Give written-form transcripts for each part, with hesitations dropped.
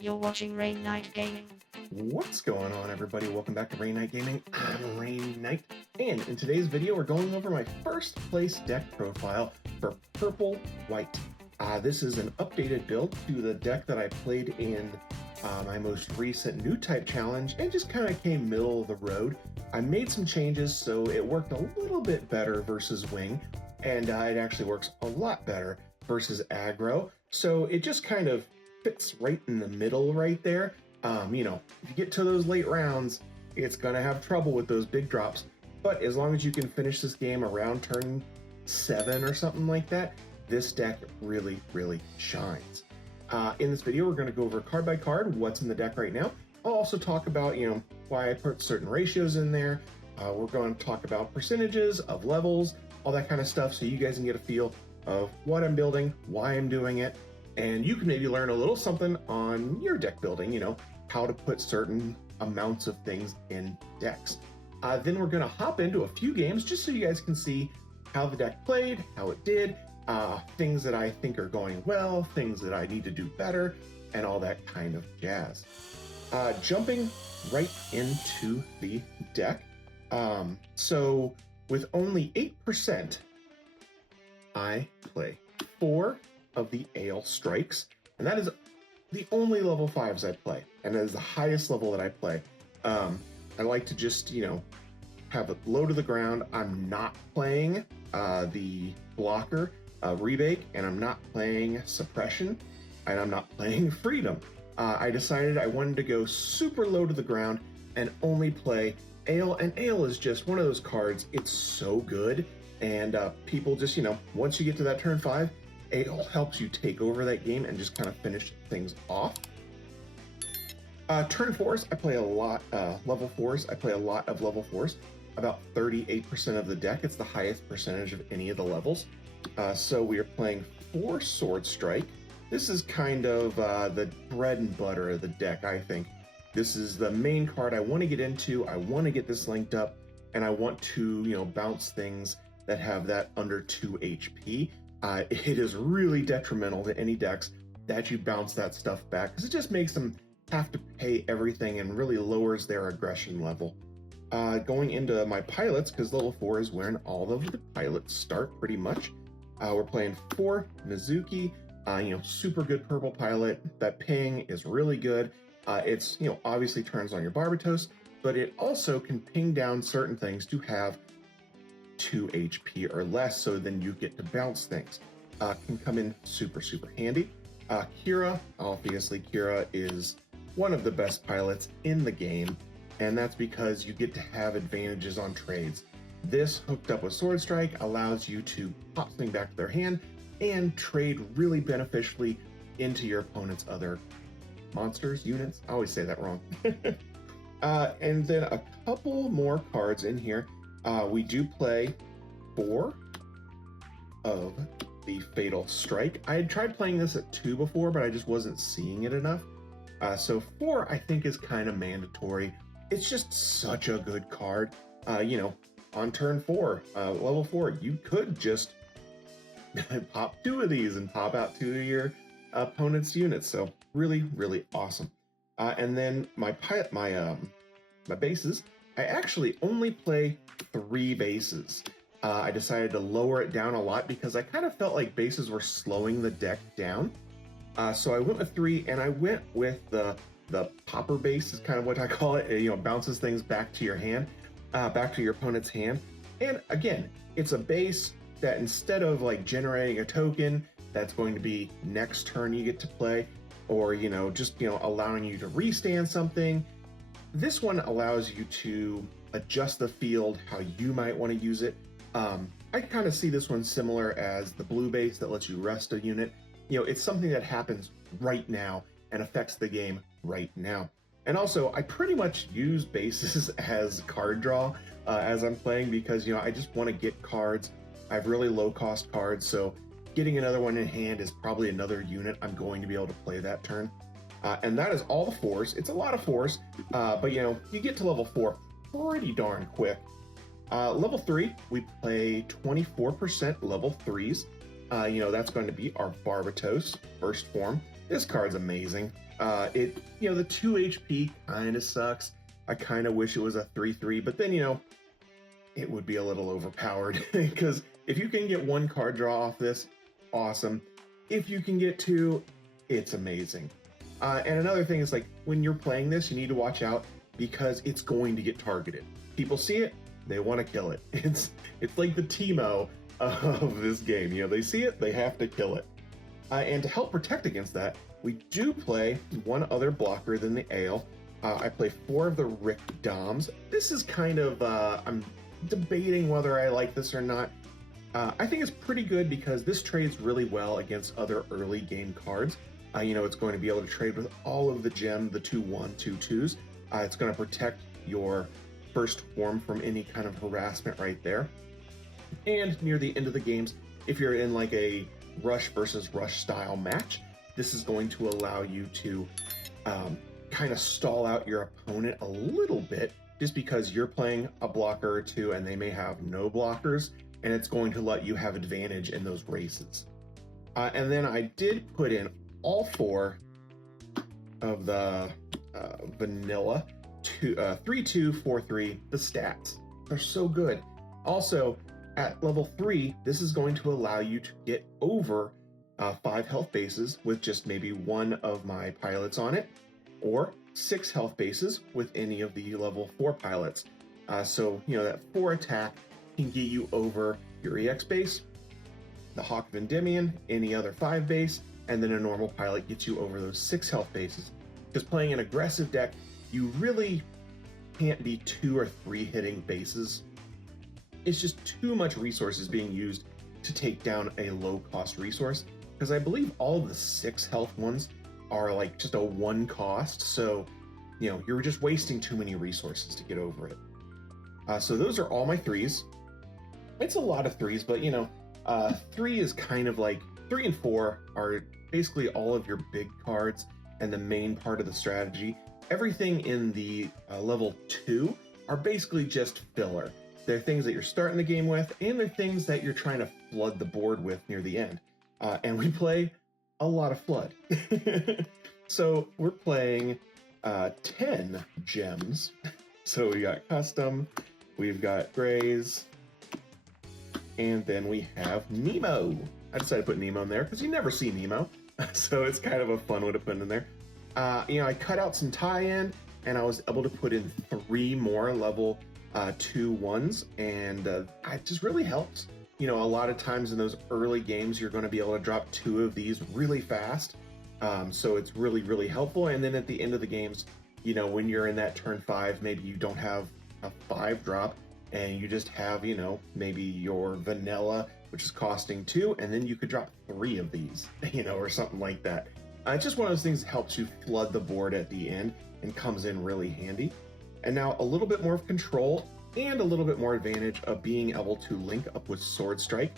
You're watching Rain Knight Gaming. What's going on, everybody? Welcome back to Rain Knight Gaming. I'm Rain Knight, and in today's video we're going over my first place deck profile for Purple White. This is an updated build to the deck that I played in my most recent new type challenge and just kind of came middle of the road. I made some changes so it worked a little bit better versus Wing, and it actually works a lot better versus Aggro. So it just kind of fits right in the middle right there. If you get to those late rounds, it's gonna have trouble with those big drops. But as long as you can finish this game around turn 7 or something like that, this deck really, really shines. In this video, we're gonna go over card by card what's in the deck right now. I'll also talk about, why I put certain ratios in there. We're going to talk about percentages of levels, all that kind of stuff, so you guys can get a feel of what I'm building, why I'm doing it, and you can maybe learn a little something on your deck building, how to put certain amounts of things in decks. Then we're going to hop into a few games just so you guys can see how the deck played, how it did, things that I think are going well, things that I need to do better, and all that kind of jazz. Jumping right into the deck. So with only 8%, I play 4 of the Aile strikes, and that is the only level 5s I play, and that is the highest level that I play. I like to just, have it low to the ground. I'm not playing the blocker, rebake, and I'm not playing suppression, and I'm not playing freedom. I decided I wanted to go super low to the ground and only play Aile, and Aile is just one of those cards. It's so good, and people just, once you get to that turn 5, Aile helps you take over that game and just kind of finish things off. Turn 4s, I play a lot, level 4s, I play a lot of level 4s, about 38% of the deck. It's the highest percentage of any of the levels. So we are playing 4 Sword Strike. This is kind of the bread and butter of the deck, I think. This is the main card I want to get into. I want to get this linked up, and I want to, bounce things that have that under 2 HP. It is really detrimental to any decks that you bounce that stuff back, because it just makes them have to pay everything and really lowers their aggression level. Going into my pilots, because level 4 is when all of the pilots start pretty much. We're playing 4 Mizuki, super good purple pilot. That ping is really good. It's, obviously turns on your Barbatos, but it also can ping down certain things to have 2 HP or less, so then you get to bounce things. Can come in super, super handy. Kira, obviously Kira is one of the best pilots in the game, and that's because you get to have advantages on trades. This, hooked up with Sword Strike, allows you to pop something back to their hand and trade really beneficially into your opponent's other monsters, units. I always say that wrong. And then a couple more cards in here. We do play 4 of the Fatal Strike. I had tried playing this at 2 before, but I just wasn't seeing it enough. So 4, I think, is kind of mandatory. It's just such a good card. On turn 4, level 4, you could just pop 2 of these and pop out 2 of your opponent's units. So really, really awesome. And then my bases, I actually only play 3 bases. I decided to lower it down a lot because I kind of felt like bases were slowing the deck down. So I went with 3, and I went with the popper base, is kind of what I call it. It bounces things back to your hand, back to your opponent's hand. And again, it's a base that instead of generating a token that's going to be next turn you get to play, or just allowing you to restand something, this one allows you to adjust the field how you might want to use it. I kind of see this one similar as the blue base that lets you rest a unit. It's something that happens right now and affects the game right now. And also, I pretty much use bases as card draw as I'm playing, because I just want to get cards. I have really low cost cards, so getting another one in hand is probably another unit I'm going to be able to play that turn. And that is all the 4s. It's a lot of 4s, but you get to level 4 pretty darn quick. Level 3, we play 24% level 3s. That's going to be our Barbatos, first form. This card's amazing. The 2 HP kind of sucks. I kind of wish it was a 3/3, but then, it would be a little overpowered because if you can get 1 card draw off this, awesome. If you can get 2, it's amazing. And another thing is, like, when you're playing this, you need to watch out because it's going to get targeted. People see it, they want to kill it. It's like the Teemo of this game. They see it, they have to kill it. And to help protect against that, we do play one other blocker than the Aile. I play 4 of the Rick Doms. This is kind of, I'm debating whether I like this or not. I think it's pretty good because this trades really well against other early game cards. It's going to be able to trade with all of the gem, the 2/1, 2/2s. It's going to protect your first form from any kind of harassment right there. And near the end of the games, if you're in like a rush versus rush style match, this is going to allow you to kind of stall out your opponent a little bit just because you're playing a blocker or 2 and they may have no blockers, and it's going to let you have advantage in those races. And then I did put in all 4 of the vanilla 3/2, 4/3, the stats. They're so good. Also, at level 3, this is going to allow you to get over 5 health bases with just maybe 1 of my pilots on it, or 6 health bases with any of the level 4 pilots. So that 4 attack can get you over your EX base, the Hawk of Endymion, any other 5 base, and then a normal pilot gets you over those 6 health bases. Because playing an aggressive deck, you really can't be 2 or 3 hitting bases. It's just too much resources being used to take down a low cost resource, because I believe all of the 6 health ones are like just a 1 cost, so you're just wasting too many resources to get over it. So those are all my 3s. It's a lot of 3s, but 3 is kind of like 3 and 4 are basically all of your big cards and the main part of the strategy. Everything in the level 2 are basically just filler. They're things that you're starting the game with, and they're things that you're trying to flood the board with near the end. And we play a lot of flood. So we're playing 10 gems. So we got custom, we've got Graze, and then we have Nemo. I decided to put Nemo in there because you never see Nemo. So it's kind of a fun one to put in there. I cut out some tie-in, and I was able to put in 3 more level 2 ones, and it just really helps. A lot of times in those early games, you're going to be able to drop 2 of these really fast. So it's really, really helpful. And then at the end of the games, when you're in that turn 5, maybe you don't have a 5 drop, and you just have, maybe your vanilla, which is costing 2, and then you could drop 3 of these, or something like that. It's just one of those things that helps you flood the board at the end and comes in really handy. And now a little bit more of control and a little bit more advantage of being able to link up with Sword Strike.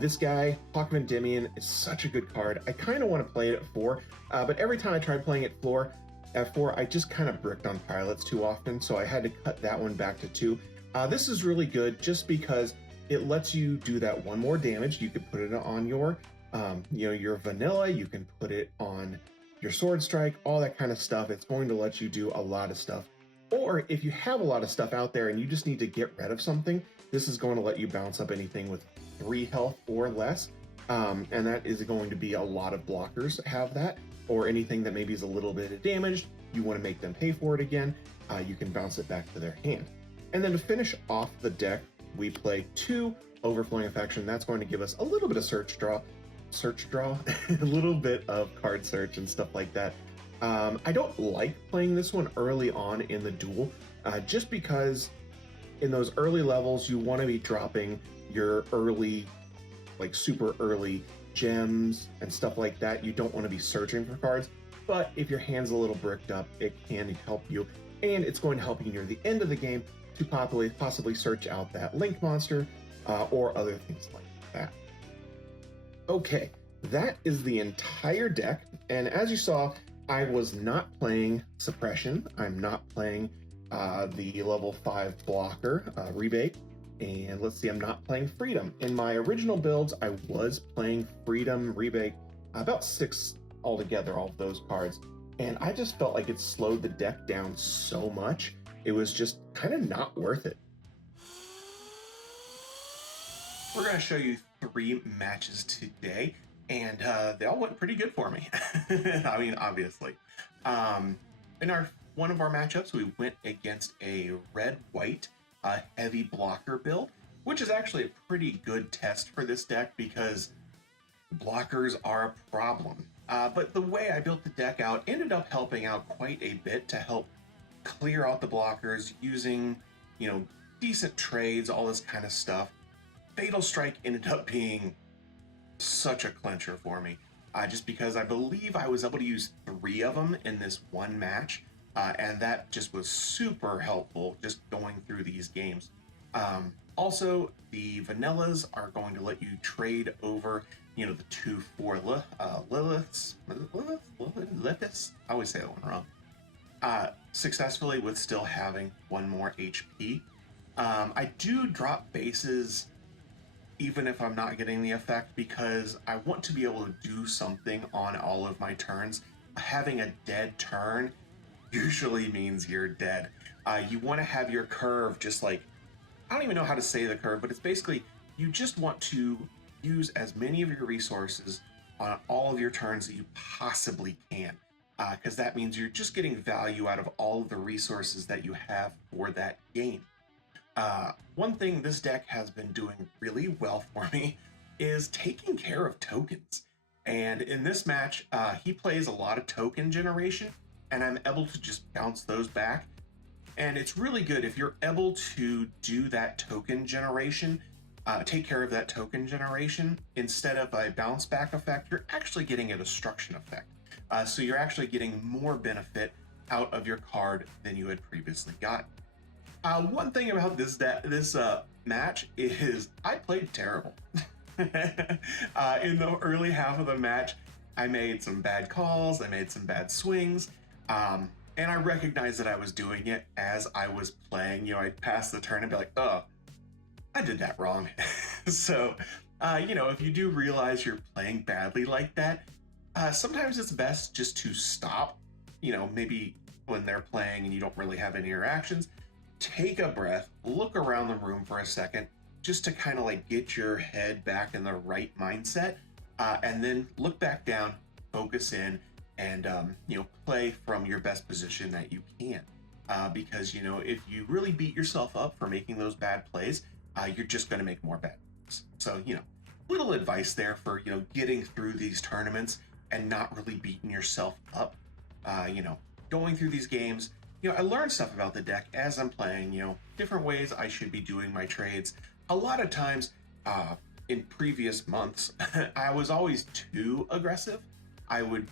This guy, Hawk of Endymion, is such a good card. I kind of want to play it at 4, but every time I tried playing it at 4, I just kind of bricked on pilots too often, so I had to cut that one back to 2. This is really good just because it lets you do that 1 more damage. You could put it on your vanilla, you can put it on your Sword Strike, all that kind of stuff. It's going to let you do a lot of stuff. Or if you have a lot of stuff out there and you just need to get rid of something, this is going to let you bounce up anything with 3 health or less. And that is going to be a lot of blockers that have that, or anything that maybe is a little bit damaged, you want to make them pay for it again, you can bounce it back to their hand. And then to finish off the deck, we play 2 Overflowing Affection. That's going to give us a little bit of search draw, a little bit of card search and stuff like that. I don't like playing this one early on in the duel, just because in those early levels, you want to be dropping your early, like super early gems and stuff like that. You don't want to be searching for cards, but if your hand's a little bricked up, it can help you, and it's going to help you near the end of the game to possibly search out that link monster or other things like that. Okay, that is the entire deck, and as you saw, I was not playing Suppression. I'm not playing the level 5 blocker, Rebate, and let's see, I'm not playing Freedom. In my original builds, I was playing Freedom, Rebate about 6 altogether, all of those cards. And I just felt like it slowed the deck down so much. It was just kind of not worth it. We're going to show you 3 matches today, and they all went pretty good for me. I mean, obviously. In one of our matchups, we went against a red-white heavy blocker build, which is actually a pretty good test for this deck because blockers are a problem. But the way I built the deck out ended up helping out quite a bit to help clear out the blockers using, decent trades, all this kind of stuff. Fatal Strike ended up being such a clincher for me, just because I believe I was able to use 3 of them in this one match, and that just was super helpful just going through these games. Also, the vanillas are going to let you trade over, the 2/4 Liliths, I always say that one wrong, successfully with still having 1 more HP. I do drop bases even if I'm not getting the effect because I want to be able to do something on all of my turns. Having a dead turn usually means you're dead. You want to have your curve just like, I don't even know how to say the curve, but it's basically you just want to use as many of your resources on all of your turns that you possibly can, because that means you're just getting value out of all of the resources that you have for that game. One thing this deck has been doing really well for me is taking care of tokens. And in this match, he plays a lot of token generation, and I'm able to just bounce those back. And it's really good if you're able to do that token generation, take care of that token generation, instead of a bounce back effect, you're actually getting a destruction effect. So you're actually getting more benefit out of your card than you had previously got. One thing about this match is I played terrible. In the early half of the match, I made some bad calls, I made some bad swings, and I recognized that I was doing it as I was playing. I'd pass the turn and be like, oh, I did that wrong. So, if you do realize you're playing badly like that, sometimes it's best just to stop, maybe when they're playing and you don't really have any interactions, take a breath, look around the room for a second, just to kind of like get your head back in the right mindset, and then look back down, focus in, and play from your best position that you can. Because if you really beat yourself up for making those bad plays, you're just going to make more bad plays. So little advice there for getting through these tournaments and not really beating yourself up. Going through these games. I learned stuff about the deck as I'm playing, different ways I should be doing my trades. A lot of times, in previous months, I was always too aggressive. I would,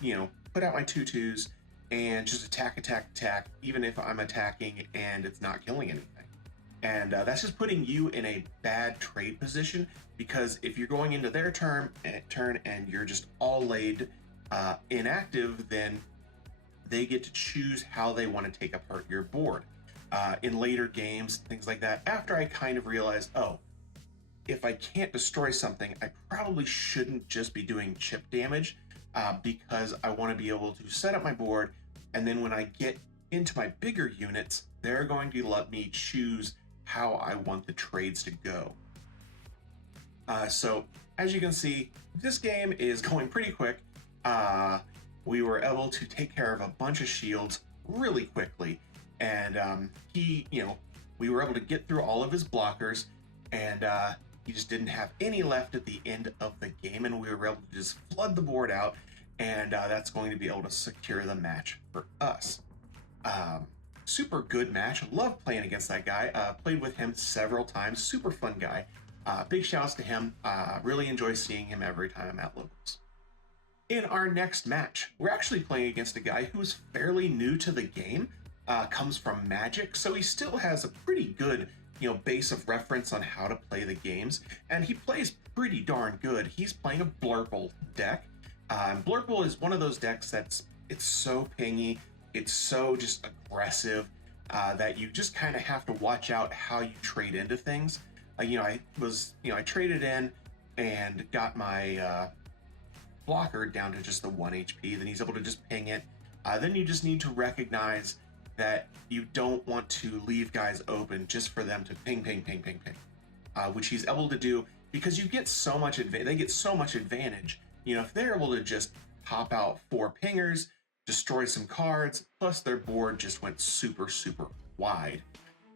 put out my 2/2s and just attack, even if I'm attacking and it's not killing anything. And that's just putting you in a bad trade position, because if you're going into their turn and you're just all laid inactive, then they get to choose how they want to take apart your board. In later games, things like that, after I kind of realized, oh, if I can't destroy something, I probably shouldn't just be doing chip damage, because I want to be able to set up my board, and then when I get into my bigger units, they're going to let me choose how I want the trades to go. So, as you can see, this game is going pretty quick. We were able to take care of a bunch of shields really quickly, and we were able to get through all of his blockers, and he just didn't have any left at the end of the game, and we were able to just flood the board out, and that's going to be able to secure the match for us. Super good match. Love playing against that guy. Played with him several times. Super fun guy. Big shouts to him. Really enjoy seeing him every time I'm at locals. In our next match, we're actually playing against a guy who's fairly new to the game, comes from Magic, so he still has a pretty good, base of reference on how to play the games, and he plays pretty darn good. He's playing a Blurple deck. Blurple is one of those decks it's so pingy, it's so just aggressive, that you just kind of have to watch out how you trade into things. I traded in and got my blocker down to just the 1 HP. Then he's able to just ping it. Then you just need to recognize that you don't want to leave guys open just for them to ping, which he's able to do because you get so much they get so much advantage. You know, if they're able to just pop out 4 pingers, destroy some cards, plus their board just went super wide.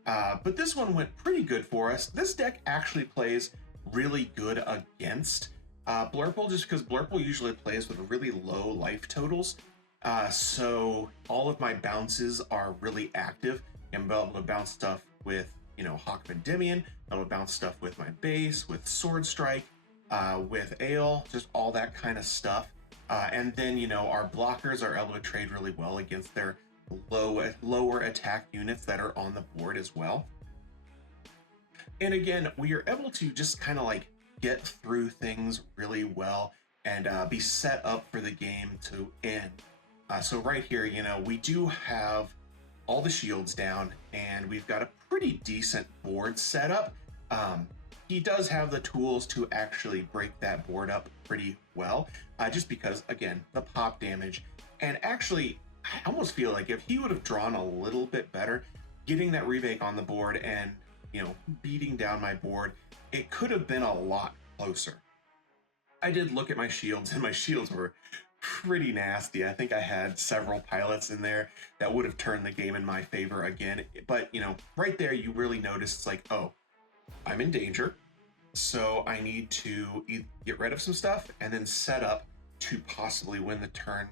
But this one went pretty good for us. This deck actually plays really good against Blurple, just because Blurple usually plays with really low life totals. So all of my bounces are really active. I'm able to bounce stuff with, you know, Hawk of Endymion. I'm able to bounce stuff with my base, with Sword Strike, with Aile, just all that kind of stuff. And then, you know, our blockers are able to trade really well against their lower attack units that are on the board as well. And again, we are able to just kind of like get through things really well and be set up for the game to end. So right here, you know, we do have all the shields down and we've got a pretty decent board set up. He does have the tools to actually break that board up pretty well, just because, again, the pop damage. And actually, I almost feel like if he would have drawn a little bit better, getting that remake on the board and, you know, beating down my board, it could have been a lot closer. I did look at my shields, and my shields were pretty nasty. I think I had several pilots in there that would have turned the game in my favor again. But, you know, right there, you really notice it's like, oh, I'm in danger. So I need to get rid of some stuff and then set up to possibly win the turn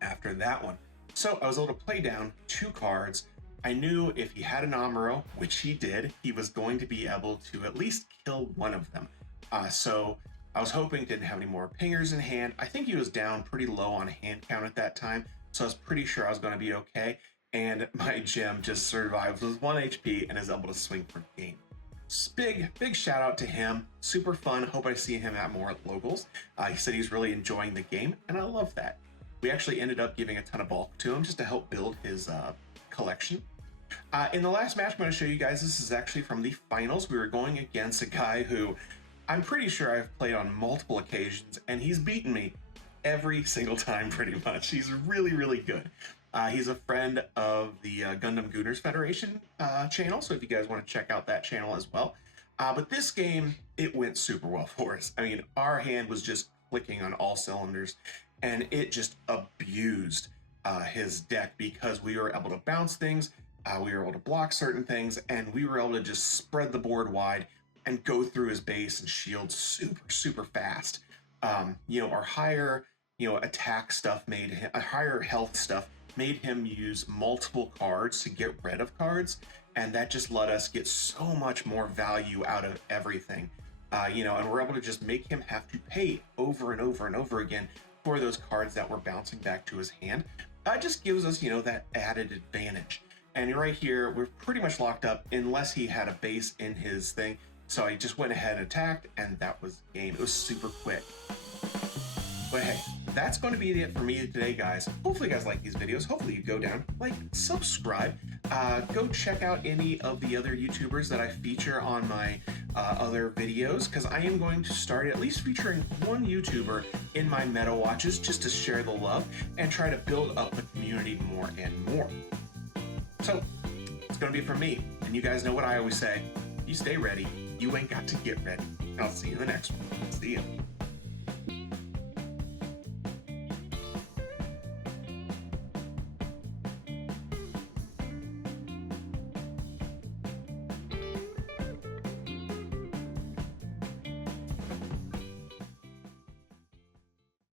after that one. So I was able to play down 2 cards. I knew if he had an AGGRO, which he did, he was going to be able to at least kill one of them. So I was hoping he didn't have any more pingers in hand. I think he was down pretty low on hand count at that time, so I was pretty sure I was going to be okay. And my gem just survived with 1 HP and is able to swing for game. Big shout out to him. Super fun. Hope I see him at more locals. He said he's really enjoying the game, and I love that. We actually ended up giving a ton of bulk to him just to help build his collection. In the last match I'm going to show you guys, this is actually from the finals. We were going against a guy who I'm pretty sure I've played on multiple occasions, and he's beaten me every single time pretty much. He's really good. He's a friend of the Gundam Gooners Federation channel, so if you guys want to check out that channel as well. But this game, it went super well for us. I mean, our hand was just clicking on all cylinders, and it just abused his deck because we were able to bounce things, we were able to block certain things, and we were able to just spread the board wide and go through his base and shield super fast. You know, our higher, you know, attack stuff made him, higher health stuff made him use multiple cards to get rid of cards, and that just let us get so much more value out of everything. You know, and we're able to just make him have to pay over and over again for those cards that were bouncing back to his hand. That just gives us, you know, that added advantage. And right here, we're pretty much locked up unless he had a base in his thing. So I just went ahead and attacked, and that was the game. It was super quick. But hey, that's going to be it for me today, guys. Hopefully you guys like these videos. Hopefully you go down, like, subscribe. Go check out any of the other YouTubers that I feature on my other videos, because I am going to start at least featuring one YouTuber in my meta watches just to share the love and try to build up the community more and more. So it's going to be it from me. And you guys know what I always say. You stay ready. You ain't got to get ready. I'll see you in the next one. See ya.